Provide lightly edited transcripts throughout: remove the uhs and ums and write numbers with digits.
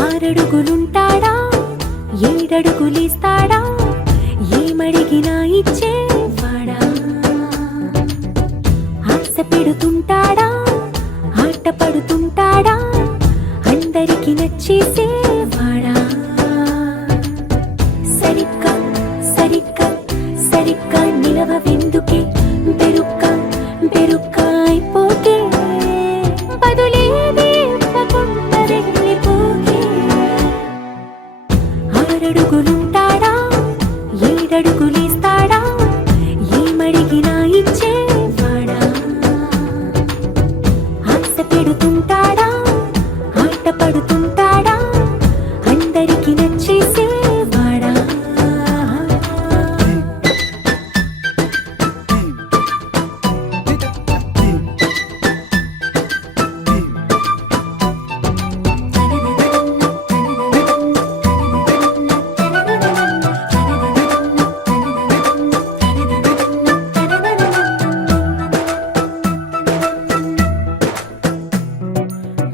ఆరడుగులుంటాడా ఏడడుగులిస్తాడా ఏమడిగినా ఇచ్చేవాడా ఆశ పెడుతుంటాడా ఆట పడుతుంటాడా అందరికి నచ్చేసేవాడా సరిగ్గా సరిగ్గా సరిగ్గా నిలవవెందుకే బెరుక్క బెరుక్క అయిపోకే బదులేది ఇవ్వకుండా వెళ్ళిపోకే ఆరడుగులుంటాడా ఏడడుగులేస్తాడా ఏమడిగినా ఇచ్చేవాడా ఆశ పెడుతుంటాడా ఆట పడుతుంటాడా అందరికి నచ్చేసేవాడా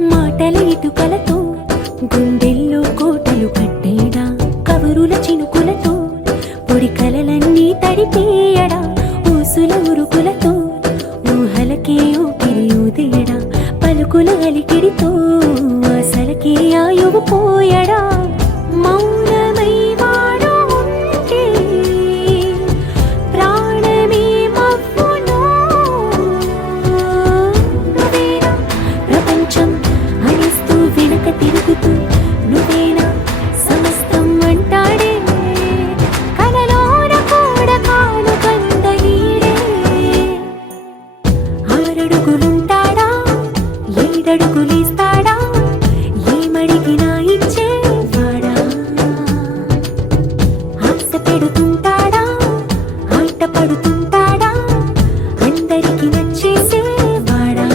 మాటల ఇటుకలతో గుండెల్లో కోటలు కట్టేడా కవరుల చినుకులతో పొడి కలలన్నీ తడిపేయడా ఊసుల ఉరుకులతో ఊహలకే ఊపిరి ఊదేయడా పలుకుల అలికిడితో అసలకే ఆయువు పోయడా మౌనమై వాడు ఉంటే ప్రాణమే మవ్వునో నువ్వేనా ప్రపంచం అనిస్తూ వెనక తిరుగుతూ నువ్వేనా సమస్తం అంటాడే కలలోన కూడా కాను కందలీడే ఆరడుగులుంటాడా ఏడడుగులేస్తాడా ఏమడిగినా ఇచ్చేవాడా ఆశ పెడుతుంటాడా ఆట పడుతుంటాడా అందరికి నచ్చేసేవాడా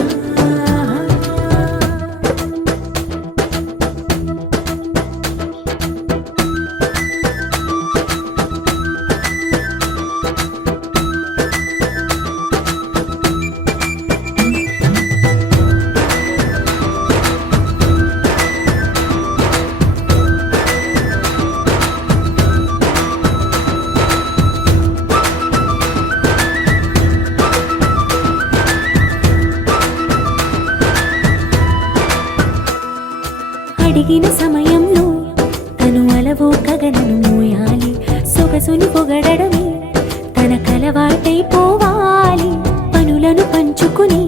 అడిగిన సమయంలో తను అలవో గగనను మోయాలి సొగసుని పొగడమే తన కలవాటైపోవాలి పనులను పంచుకుని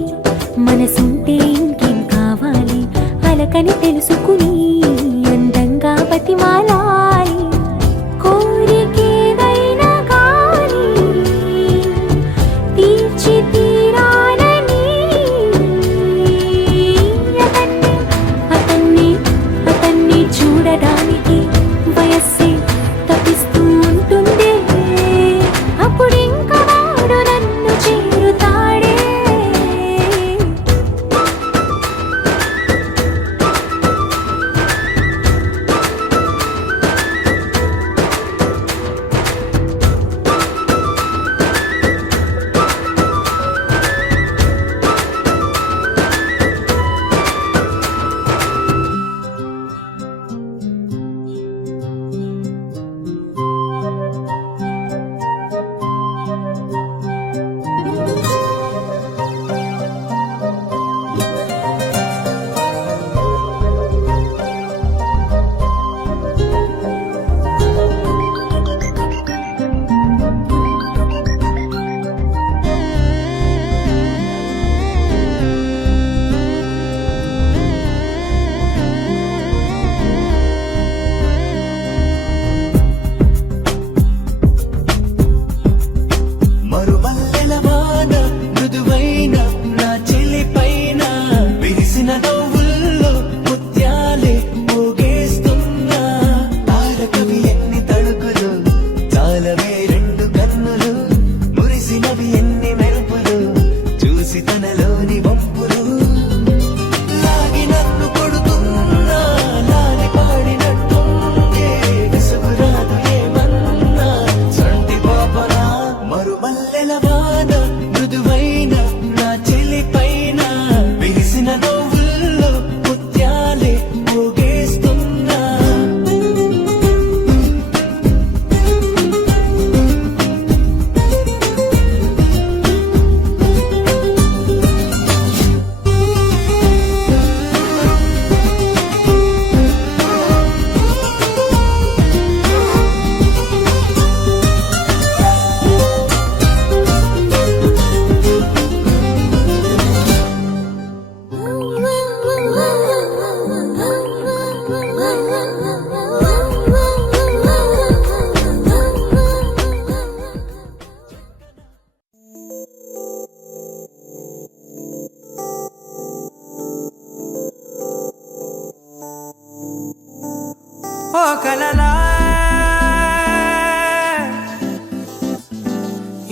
ఓ కలలా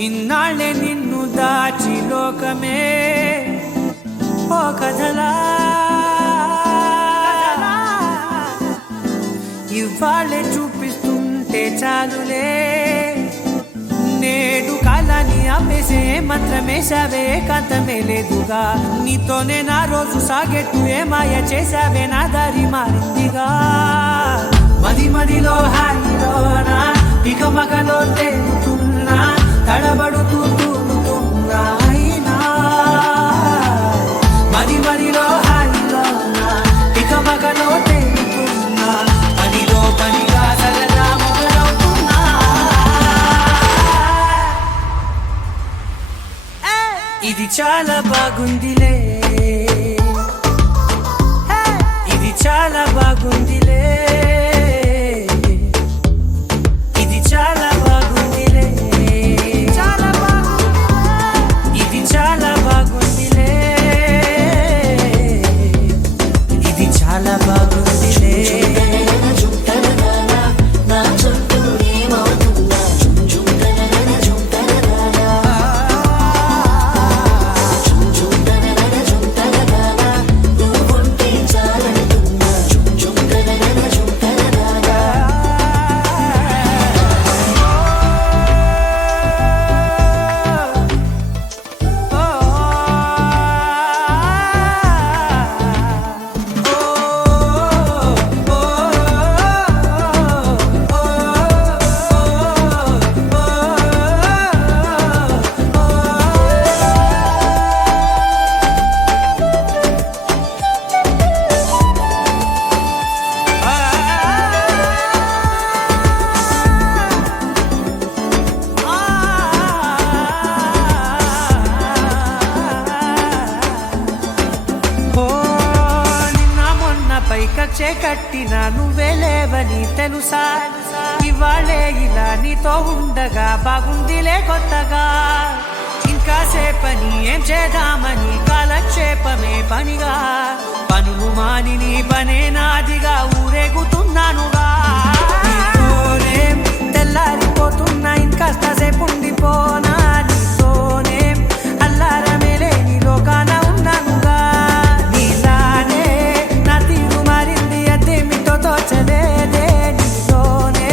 ఇన్నాళ్ళే నిన్ను దాచి లోకమే ఓ కథలా ఇవాళ్ళే చూపిస్తుంటే చాలులే నేడు కాలాన్ని ఆపేసే మంత్రమేశావే కాంతమే లేదుగా నీతోనే నా రోజు సాగెట్టు ఏ మాయ చేశావే నా దారి మారిందిగా మది మదిలో హాయిలోనా ఇక మగలో తేలుతున్నా తడబడుతూ తూలుతున్నా అయినా మది మదిలో హాయిలోనా ఇక మగలో తేలుతున్నా పనిలో పనిగా సరదా మొదలవుతున్నా ఇది చాలా బాగుందిలే ఇది చాలా బాగుందిలే ఇది చాలా బాగుందిలే చాలా బాగుందిలే ఇది చాలా బాగుందిలే ఇది చాలా బాగుందిలే కచ్చే కట్టిన నువ్వే లేవని తెలుసా ఇవాళే ఇలా నీతో ఉండగా బాగుందిలే కొత్తగా ఇంకా సేపని ఏం చేద్దామని కాలక్షేపమే పనిగా పనులు మాని నీ పనే నాదిగా ఊరేగుతున్నానుగా నీతోనే తెల్లారిపోతున్నా ఇంకాస్త సేపు ఉండిపోనా నీతోనే అల్లారమే లేని లోకాన ఉన్నానుగా నీలానే నా తీరు మారింది అదేమిటో తోచలేదే నీతోనే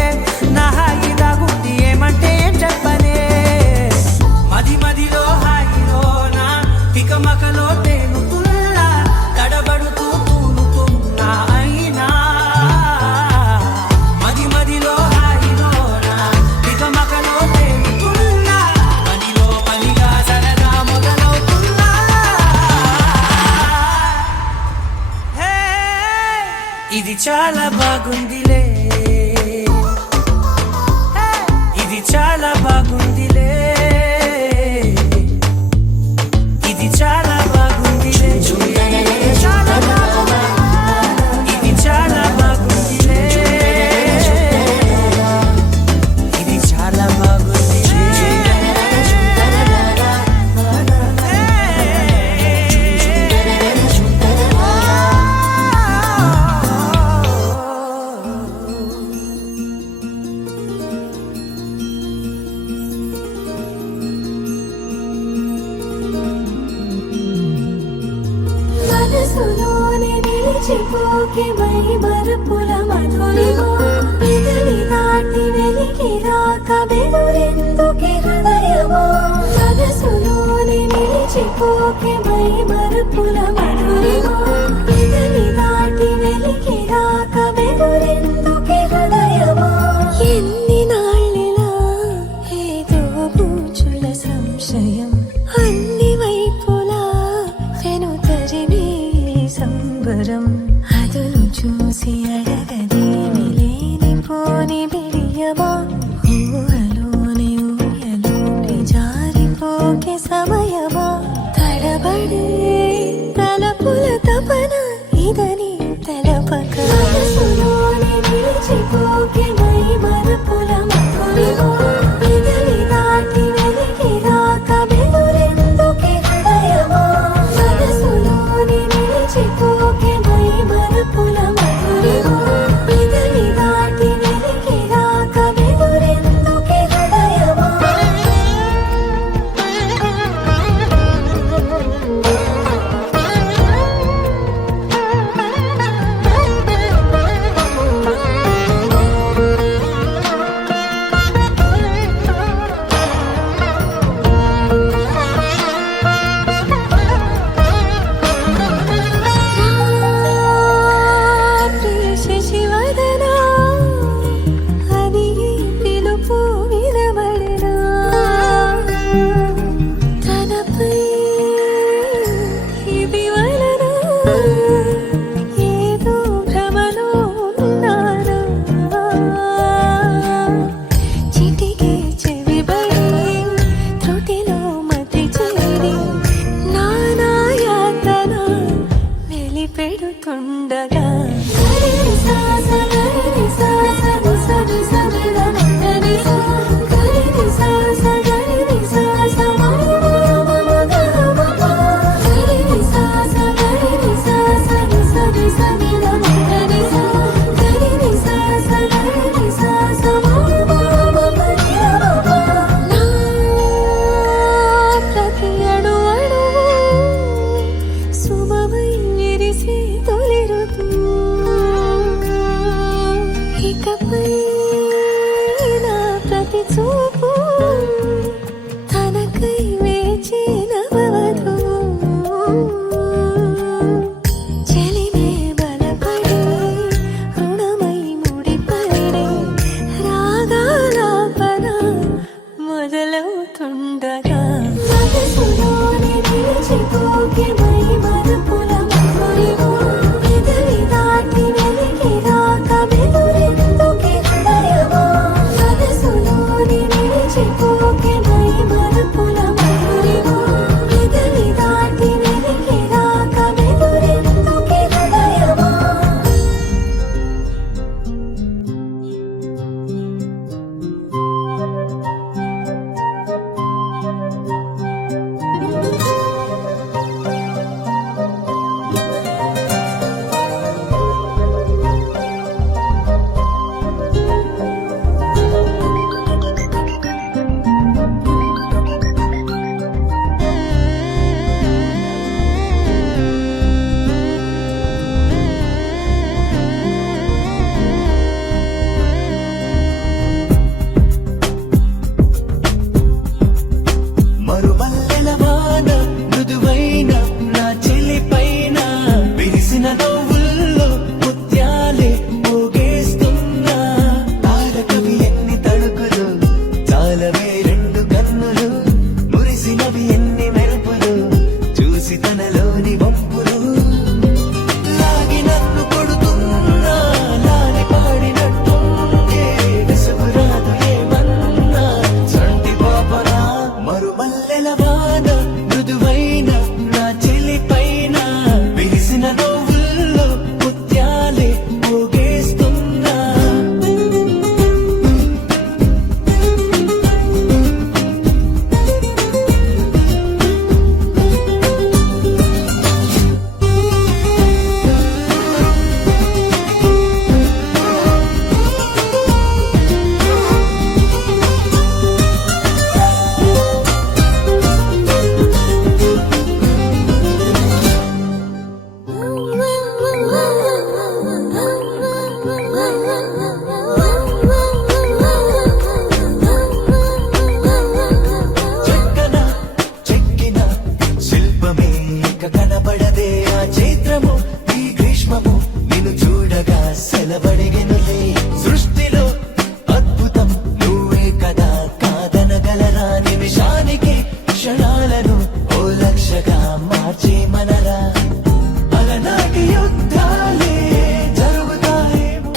నా హాయి దాగుంది ఏమంటే ఏం చెప్పనే మది మదిలో హాయిలోనా తికమకలో తేలుతున్నా తడబడుతూ తూలుతున్నా అయినా మది మదిలో హాయిలోనా తికమకలో తేలుతున్నా పనిలో పనిగా సరదా మొదలవుతున్నా హే ఇది చాలా బాగుందిలే ఇది చాలా బాగుందిలే ఇది చాలా బాగుందిలే చాలా బాగుంది ఇది చాలా బాగుందిలే ఇది చాలా మనసులోనే నిలిచిపోకే మై మరుపుల మధురిమో పెదవి దాటి వెలికి రాక బెదురెందుకే హృదయమో మనసులోనే నిలిచిపోకే మై మరుపుల మధురిమో పెదవి దాటి వెలికి రాక బెదురెందుకే హృదయమో ఎన్ని నాళ్ళిలా ఏదో బూచుల సంశయం అన్ని వైపులా వెనుతరిమే సంబరం అదును చూసి అడగదేమి లేనిపోని బిడియమా ఊహలోని ఊయలోని జారిపోకే సమయమా తడబడే తలపుల తపన ఇదని తలపక మనసులోనే నిలిచిపోకే మై మరుపుల మధురిమో పెదవి దాటి వెలికి రాక బెదురెందుకే హృదయమో మనసులోనే నిలిచిపోకే మై మరుపుల మధురిమో పెదవి దాటి తోడుండగా గరి సా సా గరి సా సా సరి సరి రమణి సా గరి సా సా గరి సా సా గరి సా సా గరి సా సరి సరి సరి రమణి సా గరి సా సా గరి సా సా ప్రతి అడుగు శుభమై విరిసే తొలి ఋతువు ఇకపై నా ప్రతి చూపు తనకై వేచి నవవధువు చెలిమే బలపడి రుణమై ముడిపడి రాగాలాపన మొదలవుతుండగా మనసులోని నిలిచిపోకే మై మరపుల మధురిమో పెదవి దాటి వెలికి రాక బెదురెందుకే హృదయమో మనసులోని నిలిచిపోకే మై మరపుల మధురిమో పెదవి దాటి వెలికి రాక బెదురెందుకే హృదయమో మరుమల్లెల వాన మృదువైన నా చెలిపైన విరిసిన నవ్వుల్లో ముత్యాలే పోగేస్తున్నా తారకవి ఎన్ని తడుకులు చాలవే రెండు కన్నులు మురిసినవి ఎన్ని మెరుపులు చూసి తనలోని వంపులు లాగి నన్ను కొడుతున్నా లాని పాడినట్టుండే విసుగురాదు ఏమన్నా చంటి పాపనా మరుమల్లెల వాన మృదువైన నా చెలిపైన విరిసిన నవ్వుల్లో ముత్యాలే పోగేస్తున్నా చెక్కన చెక్కిన శిల్పమే ఇక కనబడదే ఆ చైత్రము ఈ గ్రీష్మము నిన్ను చూడగా సెలవడిగెనులే సృష్టిలో అద్భుతం నువ్వే కదా కాదనగలరా నిమిషానికి క్షణాలను ఓ లక్షగా మార్చే మనరా అలనాటి యుద్ధాలే జరుగుతాయేమో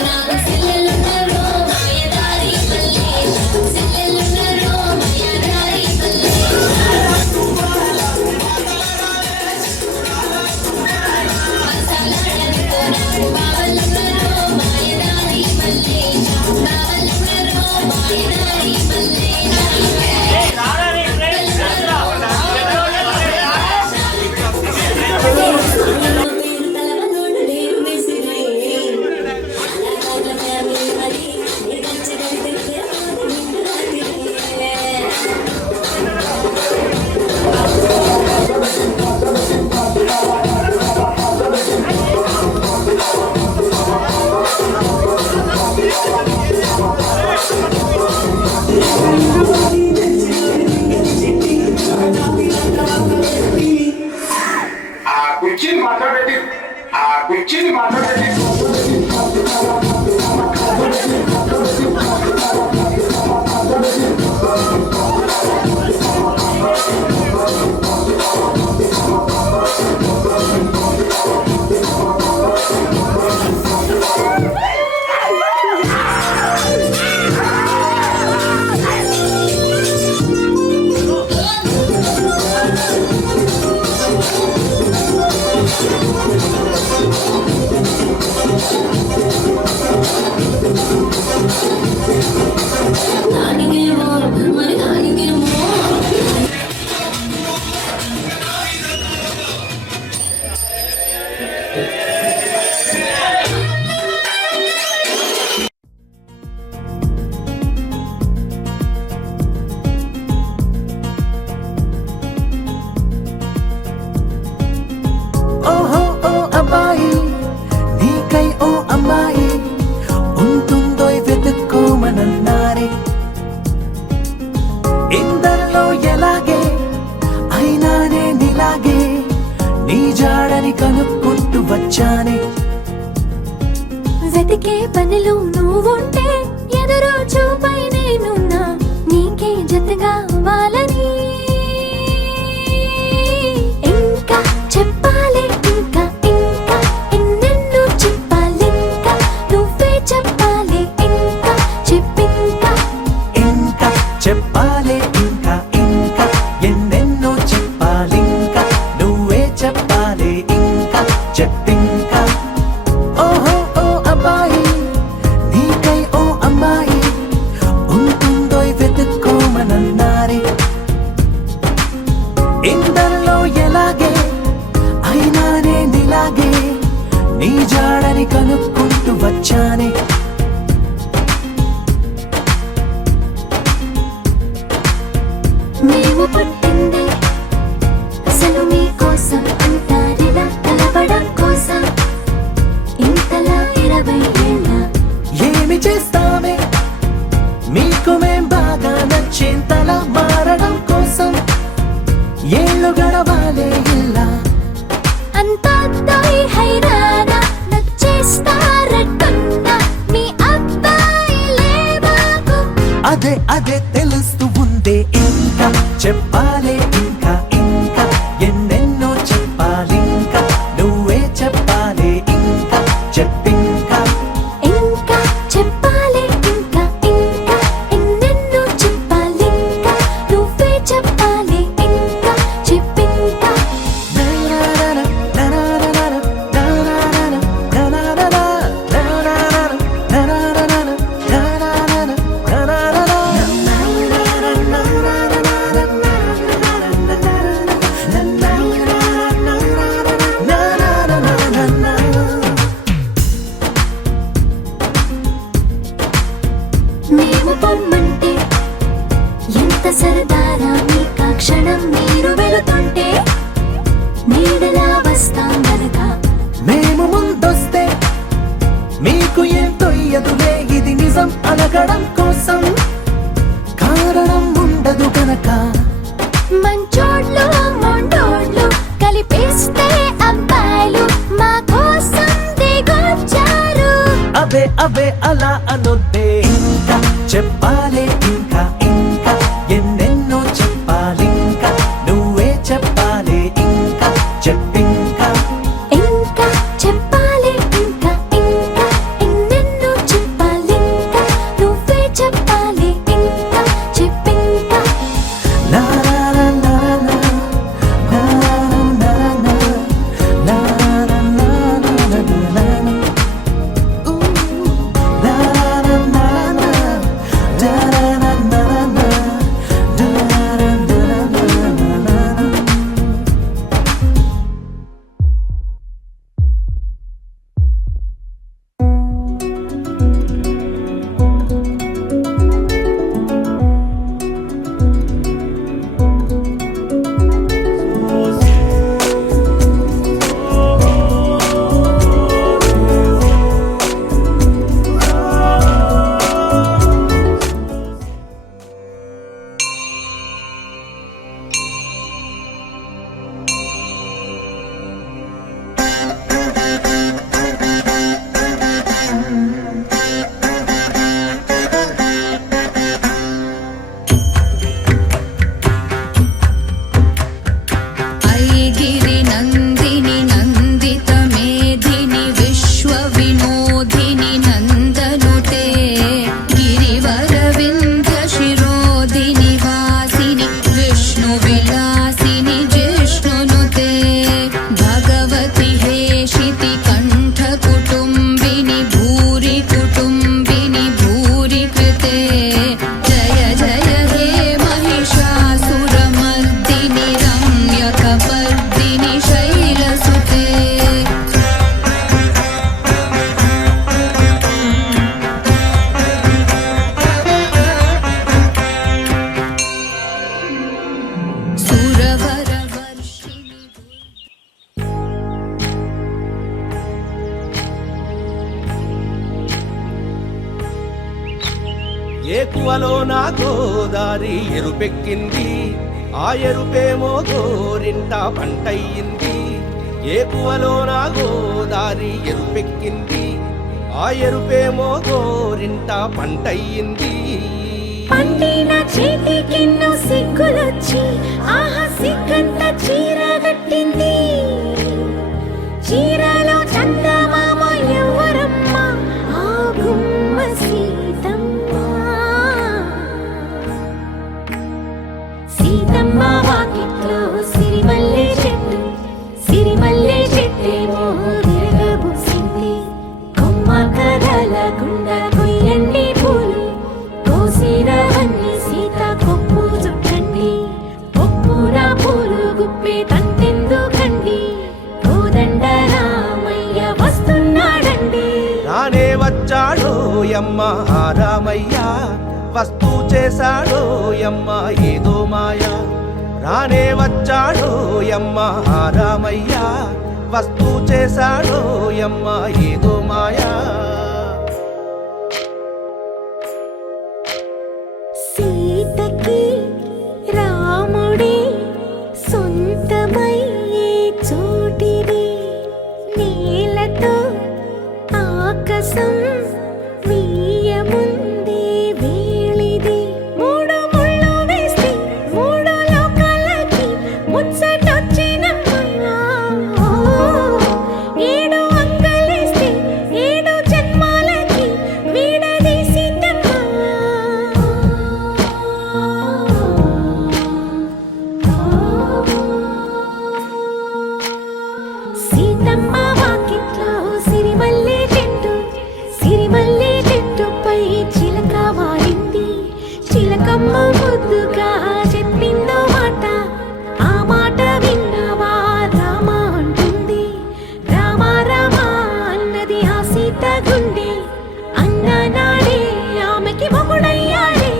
కుర్చీని మాట్లాడేది జాడని కనుక్కుంటూ వచ్చానే. వెతికే పనిలో నువ్వుంటే ఎదురు చూపై నేనున్నా నీకే జతగా అవ్వాలని. ఇంకా చెప్పాలి ఇంకా ఇంకా ఎన్నెన్నో చెప్పాలింకా నువ్వే చెప్పాలి ఇంకా చెప్పింకా. ఇంకా చెప్పాలి ఇంకా ఇంకా ఎన్నెన్నో చెప్పాలింకా నువ్వే చెప్పాలి ఇంకా చెప్పింకా. ఓహో ఓ అబ్బాయి నీకై ఓ అమ్మాయి ఉంటుందో వెతుక్కోమనన్నారే. ఇందరిలో ఎలాగే అయినా నేనిలాగే నీ జాడని కనుక్కుంటూ వచ్చానే. మేము పుట్టింది అసలు మీకోసం అంటారిలా కలవడం కోసం ఇంతలా 20 ఏళ్ళ. ఏమి చేస్తామే మీకు మేం బాగా నచ్చేంతలా మారడం కోసం ఏళ్ళు గడవాలే ఇలా. అంతా దోయ్ హైరానా నచ్చేస్తారట్టున్నా మీ అబ్బాయిలే బాగు. అదే అదే తెలుస్తూ ఉందే. ఇంకా చెప్పాలే ఇంకా ఇంకా ఎన్నెన్నో చెప్పాలింకా నువ్వే చెప్పాలి ఇంకా చెప్పింకా. ఇంకా చెప్పాలి ఇంకా ఇంకా ఎన్నెన్నో చెప్పాలింకా నువ్వే చెప్పాలి ఇంకా చెప్పింకా. మేము పొమ్మంటే ఎంత సరదారా మీకా క్షణం మీరు వెళుతుంటే నీడలా వస్తాం గనక. మేము ముందొస్తే మీకు ఏం తొయ్యదులే ఇది నిజం అనగడం కోసం కారణం ఉండదు గనక. మంచోడ్లు మొండోడ్లు కలిపిస్తే అబ్బాయిలు మా కోసం దిగొచ్చారు. అవే అవే అలా అనొద్దే. ఇంకా చెప్పాలే ఇంకా ఇంకా ఎన్నెన్నో చెప్పాలింకా నువ్వే చెప్పాలి ఇంకా చెప్పింకా. ఇంకా చెప్పాలి ఇంకా ఇంకా ఎన్నెన్నో చెప్పాలింకా నువ్వే చెప్పాలి ఇంకా చెప్పింకా. నా నా నా నా నా నా నా నా నా నా నా నా. ఊ నా నా నా నా da na na na na da na na na na. ऐगिरि नन्दिनि नन्दित मेधिनि विश्व विनोदिनि नन्दनुते गिरिवरविन्ध्य शिरोदिनि वासिनि विष्णु विलासिनि जिष्णुनुते भगवति हेशिति कण्ठ कुटुम्बिनि भूरि कुटुम्बिनि भूरि कृते जय जय हे महिषासुरमर्दिनि रम्यकपर्दिनि शैलसुते सुरवरवर्षिणि ఏకువలో నా గోదారి ఎరుపెక్కింది ఆ ఎరుపేమో గోరింట పంటయ్యింది ఏకువలోన గోదారి ఎరుపెక్కింది, ఆ ఎరుపేమో గోరింట పంటయ్యింది. పండిన చేతికెన్నో సిగ్గులొచ్చి ఆహా సిగ్గంత చీర కట్టింది. చీరలో చందమామ ఎవరమ్మ, ఆ గుమ్మ సీతమ్మ. సీతమ్మ వాకిట్లో సిరిమల్లె చెట్టు, సిరిమల్లె చెట్టేమో విరగబూసింది. కొమ్మ కదలకుండా కొయ్యండి పూలు, కోసిరవన్నీ సీత కొప్పు చుట్టండి. కొప్పున పూలు గుప్పే తంతెందుకండి, కోదండ రామయ్య వస్తున్నాడండి. రానే వచ్చాడో యమ్మ ఆ రామయ్య, వస్తూ చేశాడో యమ్మ ఏదో మాయ. రానే వచ్చాడో యమ్మ ఆ రామయ్య, వస్తూ చేశాడో యమ్మ ఏదో మాయా. సీతకి రాముడే సొంతమయ్యే చోటిది, నీలతో ఆకాశం వీయముందే వేళిది. మూడు ముళ్ళు వేస్తే మూడు లోకాలకి ముచ్చటొచ్చినమ్మా. ఏడు అంగలేస్తే ఏడు జన్మాలకి వీడదీసిద్దమ్మా. సీతమ్మ వాకిట్లో సిరిమల్లె చెట్టు, సిరిమల్లె చెట్టుపై చిలక వాలింది. చిలకమ్మ ముద్దుగా చెప్పిందో మాట, ఆ మాట విన్నవా రామ అంటుంది. రామ రామ అన్నది ఆ సీత గుండె, అన్న నాడే ఆమెకి మొగుడయ్యాడే.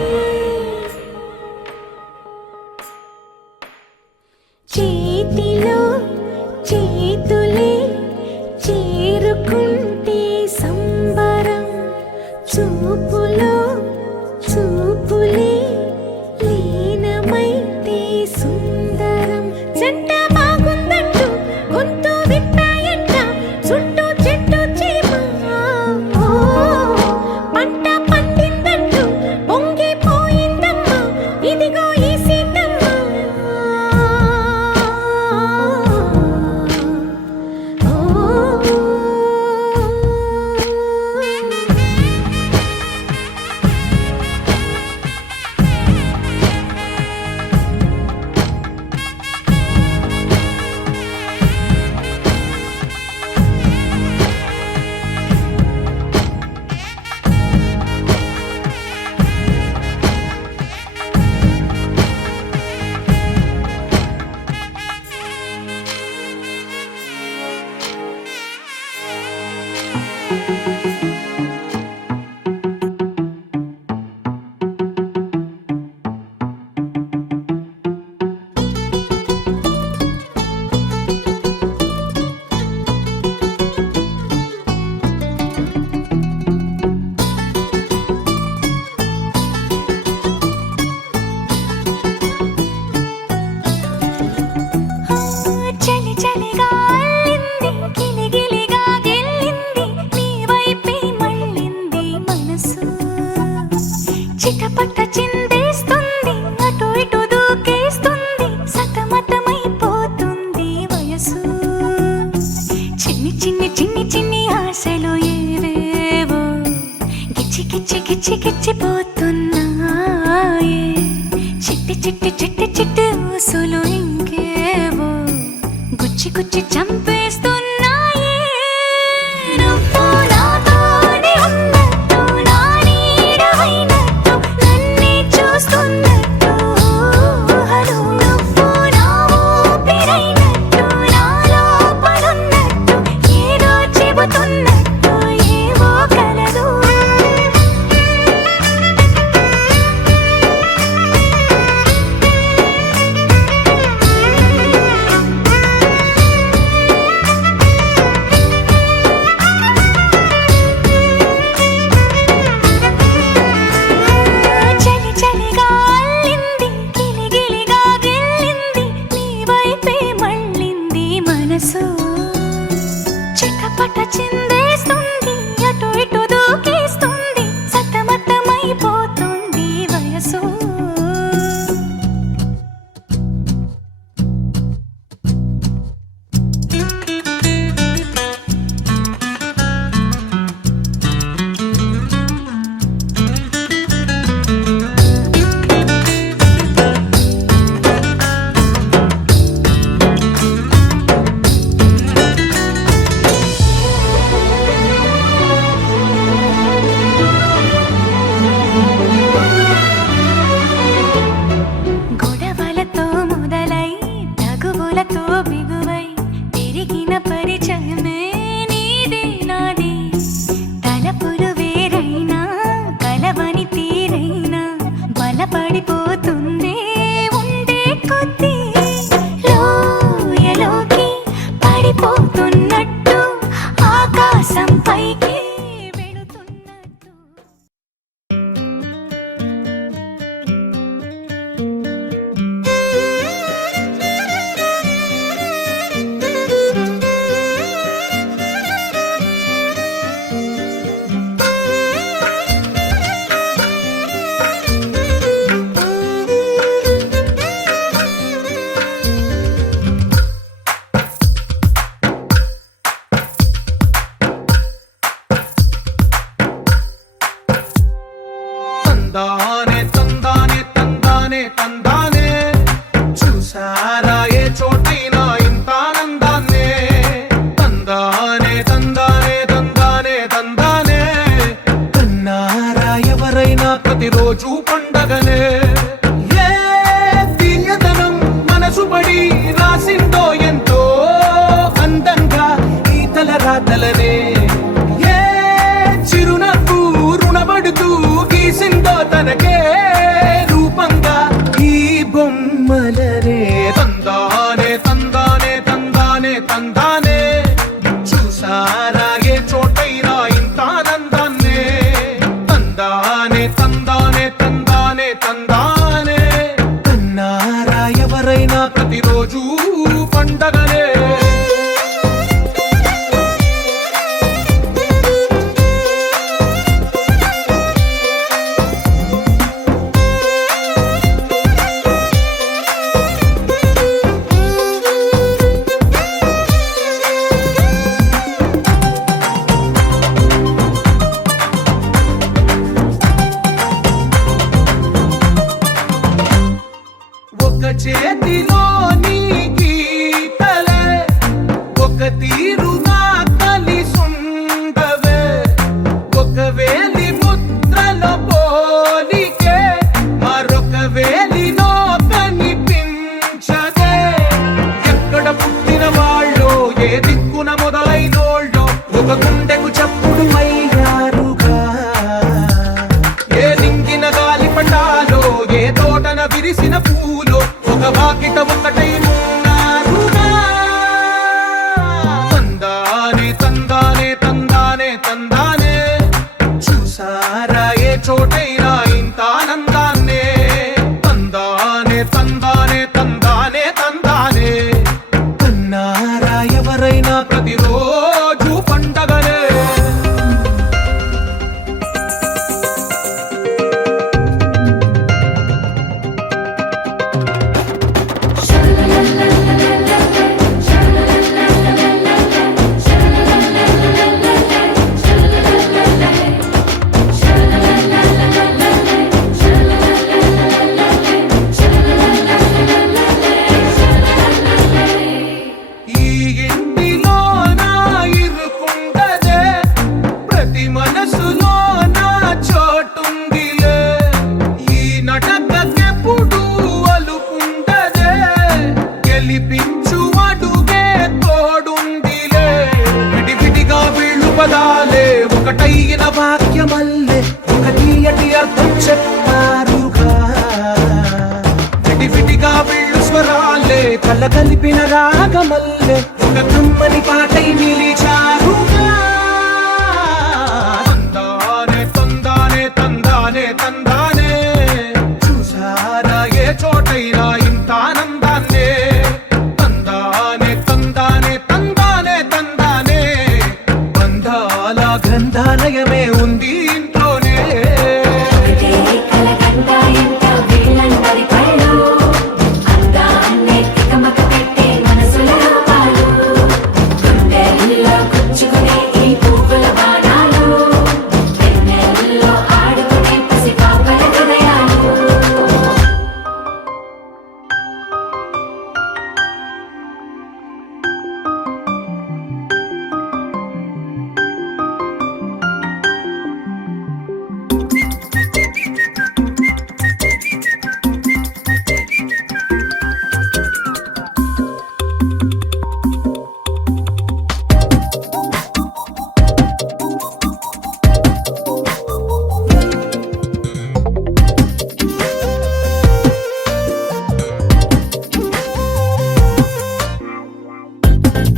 చేతిలో చేతులే చేరుకుంటే సంబరం, చూపులో చూపులే లీనమైతే సుందరం. జంట బాగుందంటూ గొంతు విప్పాయంట చుట్టూ చెట్టు చీమ. పంట పండిందంటూ పొంగిపోయిందమ్మా, ఇదిగో ఈ సీతమ్మ. చలి చలిగా అల్లింది, గిలిగిలిగా గెల్లింది, నీ వైపే మళ్ళింది మనసు. చిటపట చిందేస్తుంది, అటు ఇటు దూకేస్తుంది, సతమతమైపోతుంది వయసు. చిన్ని చిన్ని చిన్ని చిన్ని ఆశలు ఏవేవో గిచ్చి గిచ్చి గిచ్చి గిచ్చిపోతున్నాయే. చిట్టి చిట్టి చిట్టి చిట్టి ఊసులు ఇంకేవో గుచ్చి గుచ్చి చంపేస్తున్నాయే. నువ్వు నాతోనే ఉన్నట్టు, నా నీడవైనట్టు, నన్నే చూస్తున్నట్టు ఊహలు. నువ్వు నా ఊపిరైనట్టు, నాలో పడున్నట్టు, ఏదో చెబుతున్నట్టు ఏవో కలదు. చలి చలిగా అల్లింది, గిలిగిలిగా గెల్లింది, నీ వైపే మళ్ళింది మనసు. చిటపట చిందేస్తుంది, అటు ఇటు దూకేస్తుంది, సతమతమైపోతుంది వయసు. గొడవలతో మొదలై తగువులతో బిగువై పెరిగిన పరిచయమే నీది నాది. తలపులు వేరైనా కలవని తీరైనా బలపడిపోతుంది ఉండే కొద్దీ. లోయలోకి పడిపోతున్నట్టు ఆకాశం పైకి వెళుతున్నట్టు. తందానే తందానే తందానే తందానే, చూసారా ఏ చోటైనా ఇంత ఆనందాన్నే. తందానే తందానే తందానే తందానే, కన్నారా ఎవరైనా ప్రతిరోజు పండగనే. ఏ తీయదనం మనసు పడి రాసిందో ఎంతో అందంగా ఈ తలరాతలనే. ఏ చిరునవ్వు రుణపడుతూ గీసిందో తనకే రూపంగా ఈ బొమ్మలనే. తందానే తందానే తందానే తందానే, చూసారా ఏ చోటైనా ఇంత ఆనందాన్నే. తందానే తందానే తందానే తందానే, కన్నారా ఎవరైనా ప్రతిరోజు పండగనే. ఒక చేతిలో నీ గీతలే, ఒక తీరుగా కలిసుండవే. ఒక వేలి ముద్రలో పోలికే మరొక వేలిలో కనిపించదే. ఎక్కడ పుట్టిన వాళ్ళో ఏ దిక్కున మొదలైనోళ్ళో ఒక గుండెకు చప్పుడు అయ్యారుగా. ఏ నింగిన గాలి పటాలో ఏ తోటన విరిసిన పూలో ఒక వాకిట ఒకటై ఉన్నారుగా. తందానే తందానే తందానే తందానే, చూసారా ఏ చోటైనా ఇంత ఆనందాన్నే. తందానే తందానే తందానే తందానే, కన్నారా ఎవరైనా ప్రతిరోజు పండగనే. ఈ ఇంటిలో నా ఇరుకుండదే, ప్రతి మనసులో నా చోటుందిలే. ఈ నటకెప్పుడు అలుకుండదే, గెలిపించు అడుగే తోడుందిలే. విడివిడిగా వీళ్ళు పదాలే ఒకటైన వాక్యమల్లే ఒక తీయటి అర్థం చెప్పారుగా. విడివిడిగా వీళ్ళు స్వరాలే కళ్ళ కలిపిన రాగమల్లే ఒక కమ్మని పాటై నిలిచారుగా. తందానే తందానే తందానే తందానే, చూసారా ఏ చోటైనా ఇంత ఆనందాన్నే. తందానే తందానే తందానే తందానే,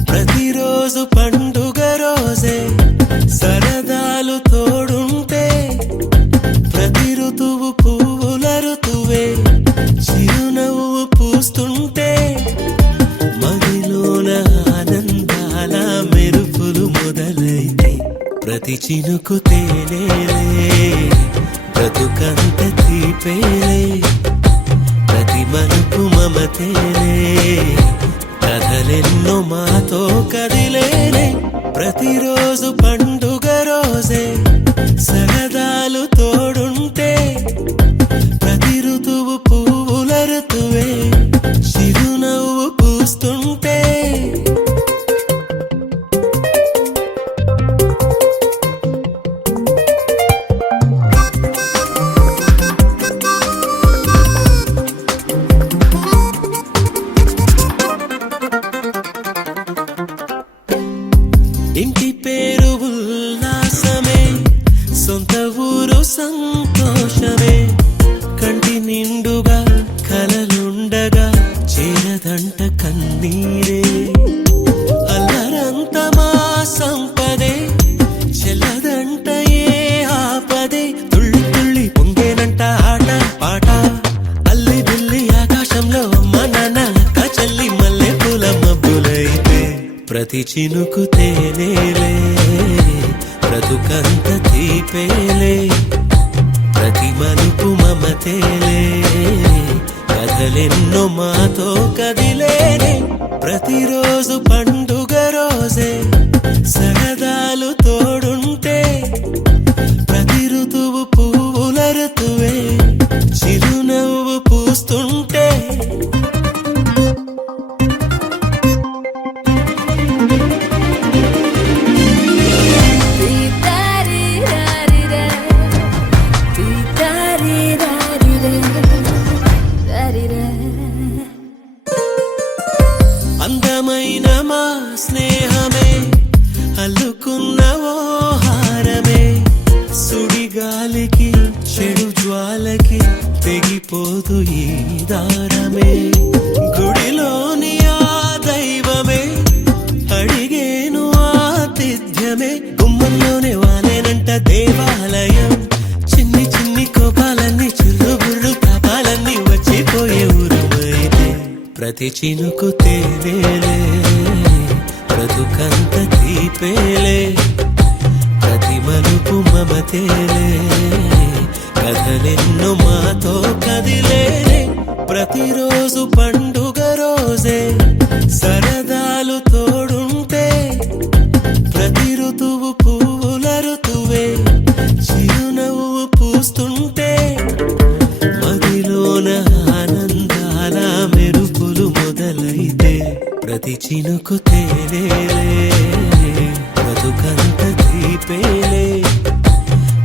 ప్రతిరోజు పండుగ రోజే సరదాలు తోడుంటే ప్రతి ఋతువు పువ్వుల ఋతువే చిరునవ్వు పూస్తుంటే మదిలోన ఆనందాల మెరుపులు మొదలైతే ప్రతి చినుకు తేనేలే బ్రతుకంత తీపేలే ప్రతి మలుపు మమతేలే కథలెన్నో మాతో కదిలేనే ప్రతిరోజు పండుగ రోజే సరదాలు తోడుంటే ప్రతి ఋతువు పువ్వుల ఋతువే చిరునవ్వు పూస్తుంటే ఇంటి పేరు ఉల్లాసమే సొంత ఊరు సంతోషమే కంటి నిండుగా కలలుండగా చేరదంట కన్నీరే అల్లరంత మా సంపదే చెల్లదంట ఏ ఆపదే తుళ్ళి తుళ్ళి పొంగేనంట ఆట పాట అల్లి బిల్లి ఆకాశంలో అమ్మ నాన్న అక్క చెల్లి మల్లె పూల మబ్బులైతే ప్రతి చినుకు తేనేలే బ్రతుకంత తీపేలే ప్రతి మలుపు మమతేలే కథలెన్నో మాతో కదిలేనే ప్రతిరోజు పండుగ రోజే సరదాలు తోడుంటే ప్రతి ఋతువు పువ్వుల ఋతువే చిరునవ్వు పూస్తుంటే అందమైన మా స్నేహమే అల్లుకున్న ఓ హారమే సుడిగాలికి చెడు జ్వాలకి తెగిపోదు ఈ దారమే గుడిలోని ఆ దైవమే అడిగేను ఆతిథ్యమే గుమ్మంలోనే వాలేనంట దేవాలయం చిన్ని చిన్ని కోపాలన్నీ చిల్లుబుర్రు తాపాలన్నీ వచ్చిపోయే ఊరుమైతే ప్రతి చినుకు తేనేలే బ్రతుకంత తీపేలే ప్రతి మలుపు మమతేలే కథలెన్నో మాతో కదిలేనే ప్రతిరోజు పండుగ రోజే సరదాలు తోడుంటే ప్రతి ఋతువు పువ్వుల ఋతువే చిరునవ్వు పూస్తుంటే మదిలోన ఆనందాల మెరుపులు మొదలైతే ప్రతి చినుకు తేనేలే బ్రతుకంత తీపేలే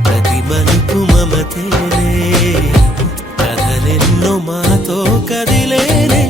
ప్రతి మలుపు మమతేలే కథలెన్నో మాతో కదిలేనే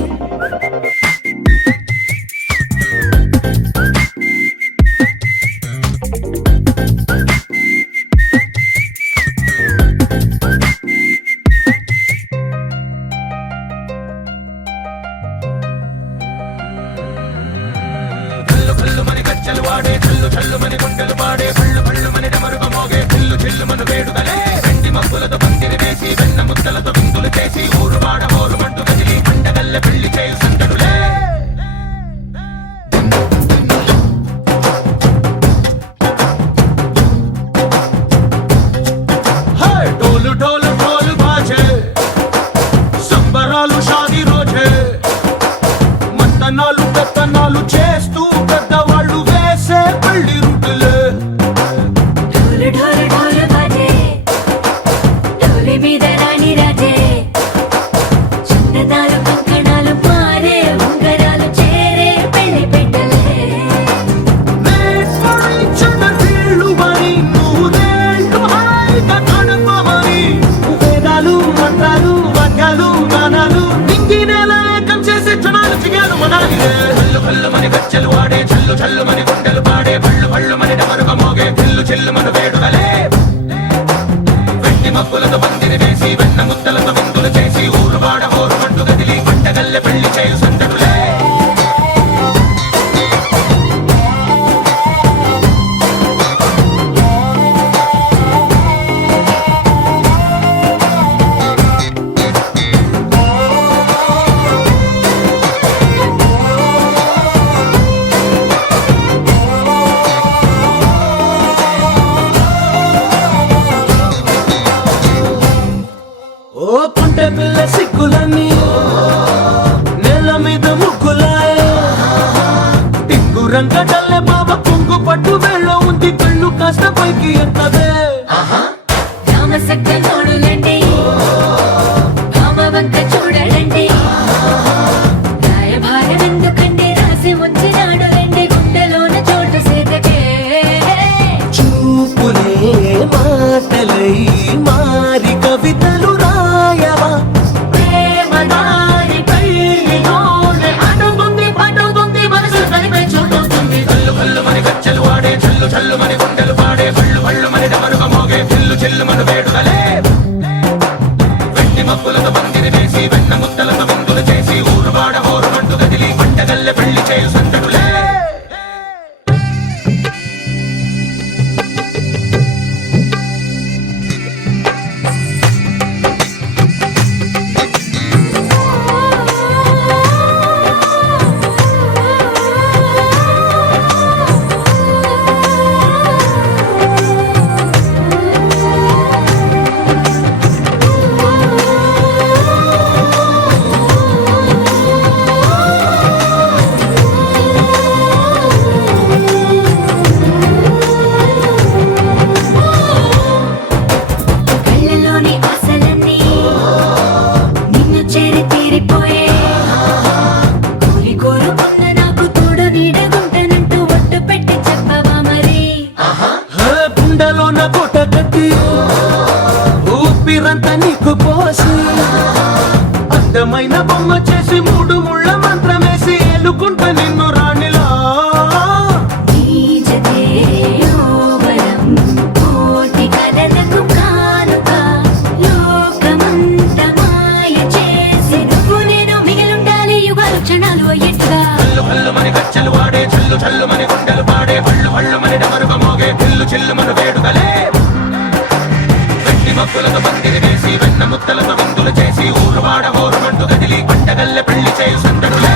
డోలు డోలు డోలు బాజే సంబరాలు షాదీ రోజే మత్తనాలు పెత్తనాలు చేస్తూ పెద్దవాళ్ళు వేసే పెళ్లి రుటులే ढोल ढोल ढोल बाजे ढोली మీద రాణి రాజే చిన్నదాలు కంకణాలు మారే ఉంగరాలు చేరే పెళ్లి పెట్టలే వేదాలు మంత్రాలు వాక్యాలు గానాలు నింగినేల ఏకం చేసే క్షణాలు చిగాలు మనాలిలే కల్లు కల్లు మని గజ్జలు వాడే చల్లు చల్లు మని గుండెలు పాడే పళ్ళు పళ్ళు మని డమరుగ మోగే చిల్లు చిల్లు మన వేడుకలే వెండి మబ్బులతో పందిరి వేసి వెన్న ముద్దలతో విందులు చేసి ఊరు వాడ హోరు మంటు గదిలి పంటగల్లె పెళ్లి చేయు సందడులే వెనకటల్లే బాబా కొంగు పట్టు వేళ్ళ ఉంది కళ్ళు కాస్త పైకి ఎత్తదే రామసక్క నోడులండి రామవంక చూడడండి రాయభారం ఎందుకండి రాసి వచ్చినాడు రండి గుండెలోన చోటు సేదకే చూపులే మాటలై మారి కవితలు రాయవా ప్రేమ దారి పెళ్ళిలోనే అడుగుంది పడుగుంది మనసు కలిపే చోటొస్తుంది కళ్ళు కళ్ళు మని గచ్చలు వాడే చల్లు చల్లు మని గుండెలు పాడే పళ్ళు పళ్ళు మని డమరుగ మోగే చిల్లు చిల్లు మన వేడుదలే వెండి మబ్బులతో పందిరి వేసి వెన్న ముద్దలతో విందులు చేసి ఊరు వాడ హోరు మంటు గదిలి పంటగల్లె పెళ్లి చేయు సందడులే కళ్ళలోని ఆశలన్నీ నిన్ను చేరి తీరిపోయే కోరి కోరుకున్న నాకు తోడు నీడగుంటనంటూ ఒట్టు పెట్టి చెప్పవా మరి గుండెలోన కోట కట్టి ఊపిరంతా నీకు పోసి అందమైన బొమ్మ చేసి మూడు ముళ్ళ మంత్రమేసి ఏలుకుంట నిన్ను రాణిలా నీజతే యోవరం కోటి కలలకు కానుక లోకమంత మాయ చేసి నువ్వు నేను మిగిలుండాలి యుగాలు క్షణాలు ఎట్లా కళ్ళు కళ్ళు మని గచ్చలు వాడే చల్లు చల్లు మని గుండెలు పాడే పళ్ళు పళ్ళు మని డమరుగ మోగే చిల్లు చిల్లు మన వేడుదలే వెండి మబ్బులతో పందిరి వేసి వెన్న ముద్దలతో విందులు చేసి ఊరు వాడ హోరు మంటు గదిలి పంటగల్లె పెళ్లి చేయు సందడులే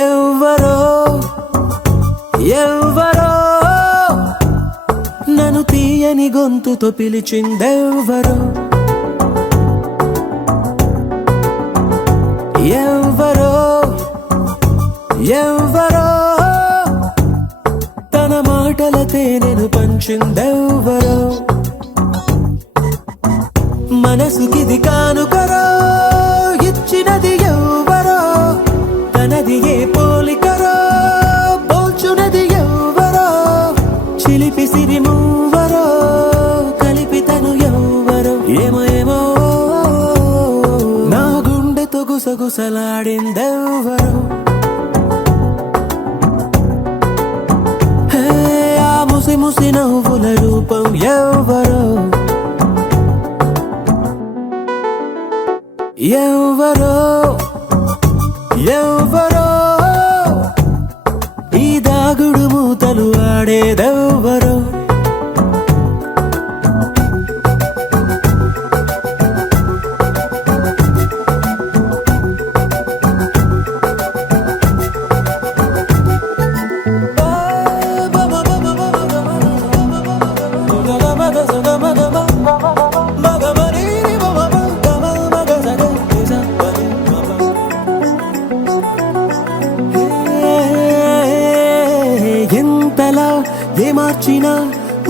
ఎవ్వరో ఎవ్వరో నన్ను తీయని గొంతుతో పిలిచిందెవ్వరో ఎవ్వరో ఎవ్వరో తన మాటల తేనెను పంచిందెవ్వరో మనసుకిది కానుకరో ఇచ్చినది ఎవ్వరో తనది ఏ పోలికరో పోల్చునది ఎవ్వరో చిలిపి సిరి మూవరో కలిపి తను ఎవ్వరో ఏమో ఏమో నా గుండెతో గుసగుసలాడిందెవ్వరో ఆ ముసి ముసి నవ్వుల రూపం ఎవ్వరో ఎవ్వరో ఎవ్వరో ఈ దాగుడు మూతలు ఆడేదెవ్వరో ఎంతలా ఏ మార్చినా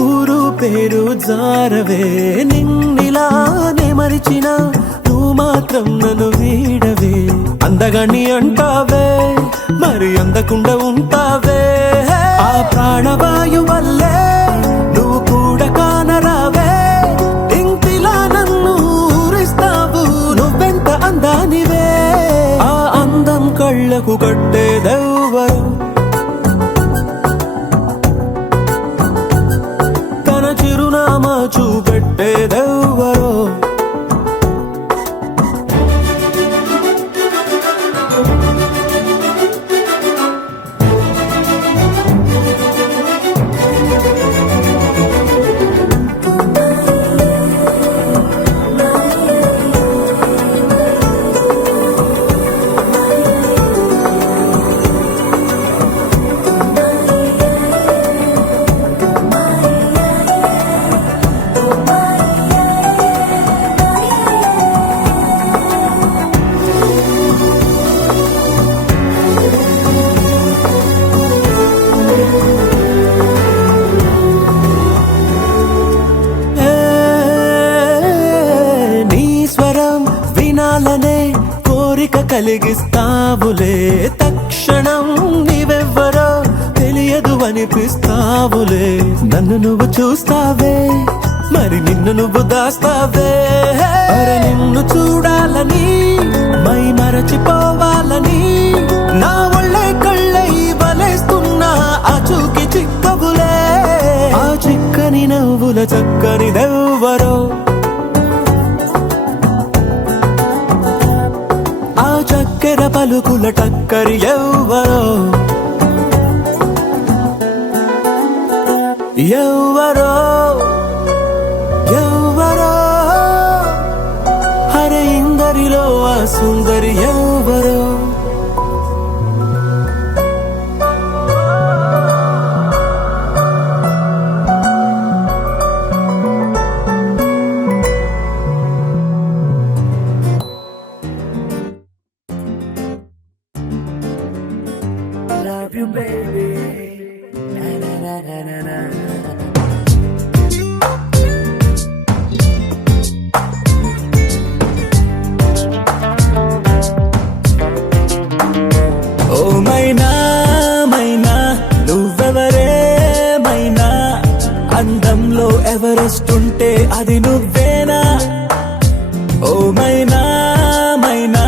ఊరు పేరు జారవే నిన్నిలానే మరిచిన నువ్వు మాత్రం నన్ను వీడవే. అందగాన్ని అంటావే మరి అందకుండా ఉంటావే. ఆ ప్రాణవాయు వల్లే నువ్వు కూడా కానరావే. ఇంటిలా నన్ను ఊరిస్తావు నువ్వెంత అందానివే. ఆ అందం కళ్ళకు కట్టేదెవ్వరు, తన చిరునామా చూపెట్టేదెవ్వరో. కోరిక కలిగిస్తావులే, తక్షణం నీవెవ్వరో తెలియదు అనిపిస్తావులే. నన్ను నువ్వు చూస్తావే మరి నిన్ను నువ్వు దాస్తావే. అరే నిన్ను చూడాలని మై మరచిపోవాలని నా ఒళ్ళే కళ్ళై వలేస్తున్నా ఆ చూకి చిక్కవులే. ఆ చిక్కని నవ్వుల చక్కనిదెవ్వరో, ఆ చక్కెర పలుకుల టక్కరి ఎవ్వరో. ఎవ్వరో ఎవ్వరో హరే ఇందరిలో ఆ సుందరి ఎవ్వరో. Love you, baby. Na, na, na, na, na, na. ఓ మైనా మైనా నువ్వెవరే మైనా, అందంలో ఎవరెస్ట్ ఉంటే అది నువ్వేనా. ఓ మైనా మైనా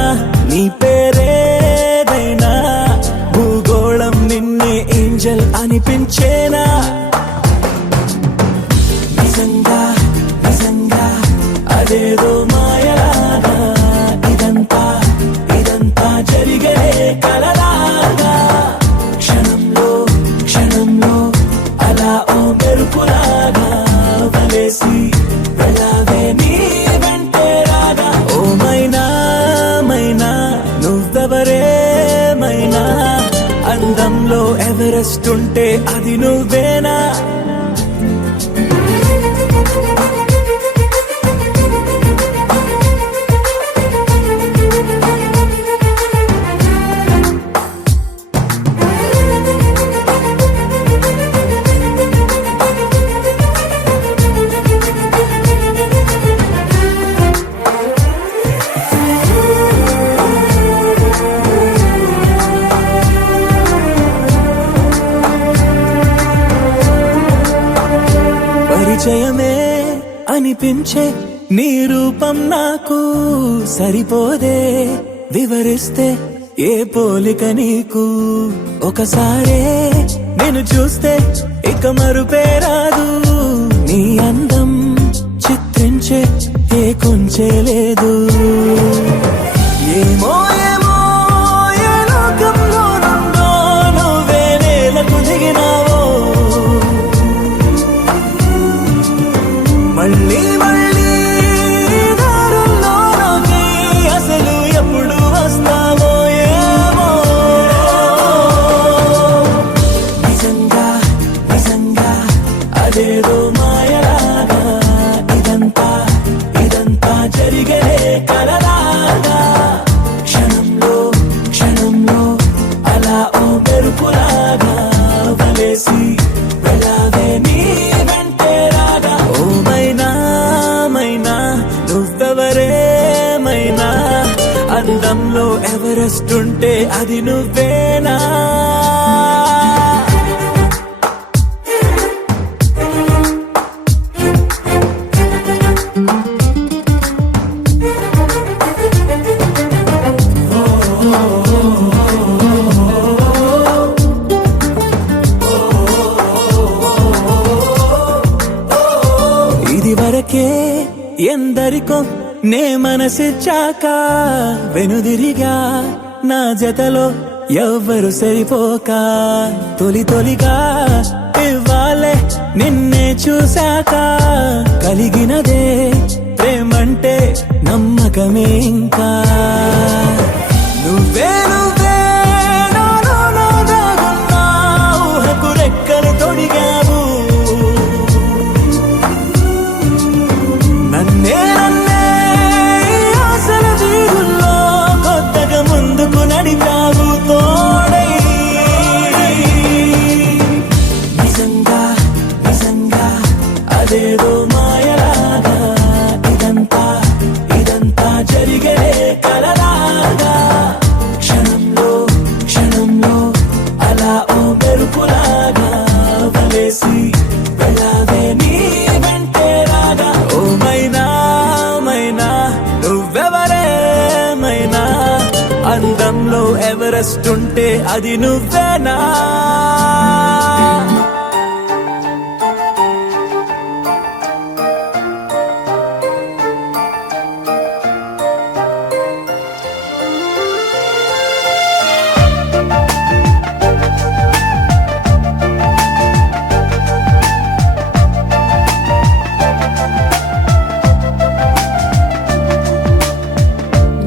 నీ పేరేదైనా భూగోళం నిన్నే ఏంజల్ అనిపించేనా. నిజంగా నిజంగా అదేదో మాయలాగా ఇదంతా ఇదంతా జరిగే కలలాగా. క్షణంలో క్షణంలో అలా ఓ మెరుపులాగా వలేసి వెళ్ళావే నీ వెంటే రాగా. ఓ మైనా మైనా నువ్వెవరే మైనా, అందంలో ఎవరెస్ట్ ఉంటే అది నువ్వేనా. పరిచయమే అనిపించే నీ రూపం నాకు సరిపోదే. వివరిస్తే ఏ పోలిక నీకు, ఒకసారే నేను చూస్తే ఇక మరుపే రాదు. నీ అందం చిత్రించే ఏ కొంచె లేదు. ఏమో ఏమో ఏ లోకంలో నుండో నువ్వే నేలకు దిగినావో. మళ్ళీ మళ్ళీ దారుల్లోకి అసలు ఎప్పుడు వస్తావో ఏమో. నిజంగా నిజంగా అదేదో మాయలాగా ఇదంతా ఇదంతా జరిగే కలలా. ఎవరెస్ట్ ఉంటే అది నువ్వేనా? ఇది వరకే ఎందరికో నే మనసిచ్చాక వెనుదిరిగా నా జతలో ఎవ్వరు సరిపోక తొలిగా ఇవ్వాలే నిన్నే చూశాక కలిగినదే ప్రేమంటే నమ్మకమే ఇంకా నువ్వే నాలో దాగున్నా ఊహకు రెక్కలు తొడిగావు నన్నే ఆశల వీధుల్లో కొత్తగా ముందుకు నడిపావు తోడై నిజంగా అదేదో మాయలాగా ఇదంతా జరిగే కలలాగా క్షణంలో అలా ఓ మెరుపులాగా వలేసి వెళ్ళావే నీ వెంటే రాగా ఓ మైనా నువ్వెవరేమైనా అందంలో ఎవరెస్ట్ ఉంటే అది నువ్వేనా?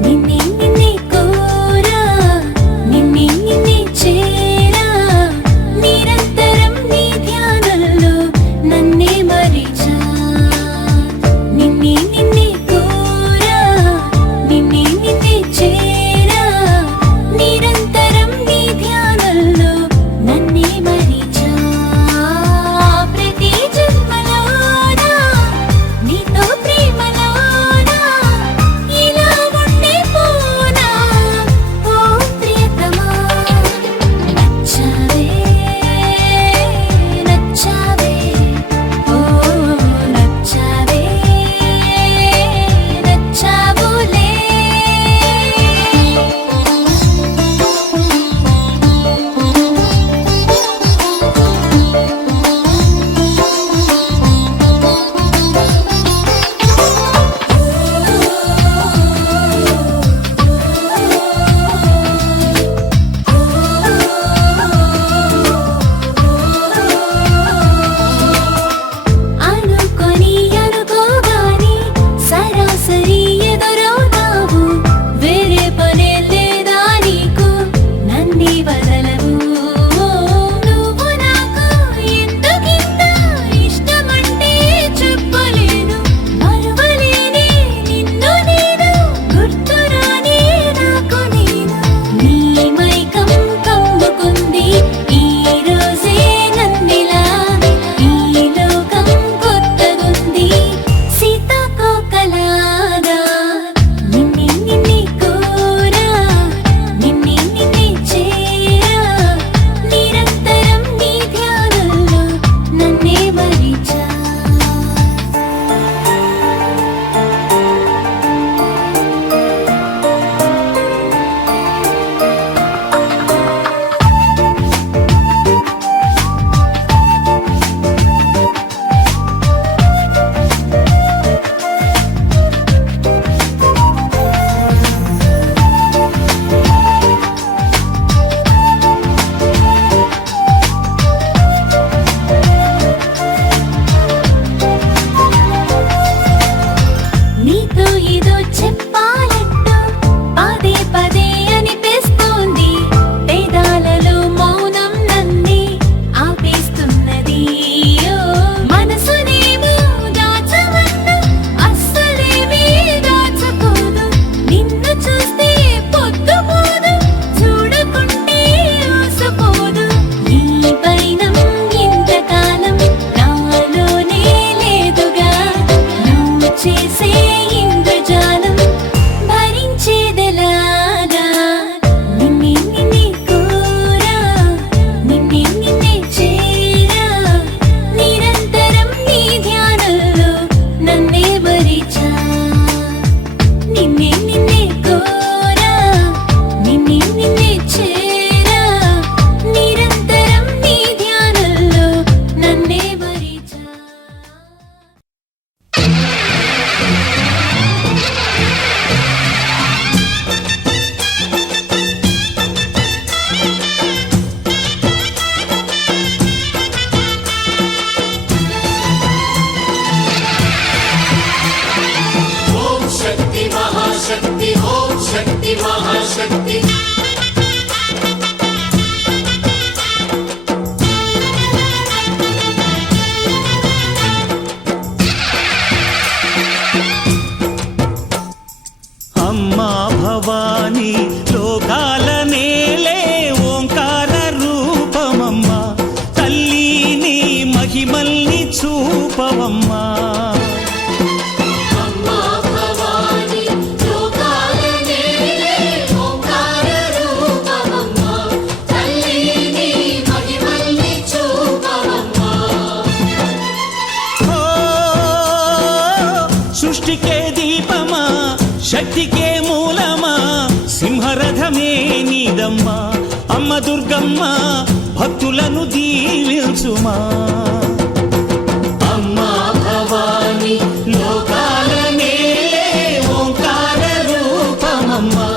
నిన్నే కోరా నిన్నే చేరా శక్తి అమ్మా భవానీ లోకాల నేలే ఓంకార రూపమమ్మా తల్లి నీ మహిమల్ని చూపవమ్మా అమ్మా భవాని లోకాల నేలే ఓంకార రూపమమ్మా తల్లి నీ మహిమల్ని చూపవమ్మా ఓ సృష్టికే దీపమా శక్తికే మూలమా సింహరథమే నీదమ్మా అమ్మ దుర్గమ్మ భక్తులను దీవించుమా అమ్మా భవాని లోకాల నేలే ఓంకార రూపమమ్మా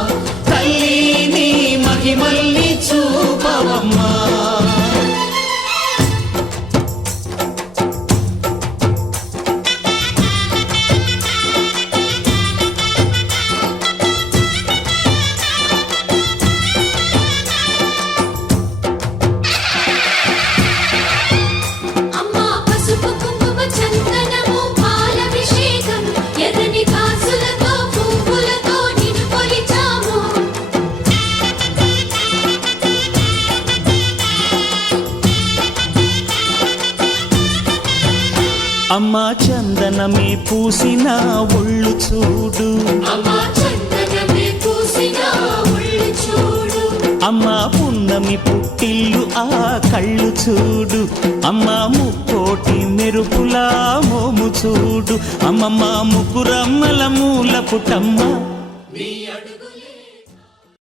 తల్లి నీ మహిమల్ని చూపవమ్మా అమ్మా పసుపు కుంకుమ చందనము పాలభిషేకం ఎర్రని కాసులతో పువ్వులతో నిన్ను కొలిచాము అమ్మా చందనమే పూసిన ఒళ్ళు చూడు అమ్మా చందనమే పూసిన ఒళ్ళు చూడు అమ్మా పున్నమి పుట్టిల్లు ఆ కళ్ళు చూడు అమ్మా ముక్కోటి మెరుపులా మోము చూడు అమ్మమ్మ ముగ్గురమ్మల మూల పుటమ్మ నీ అడుగు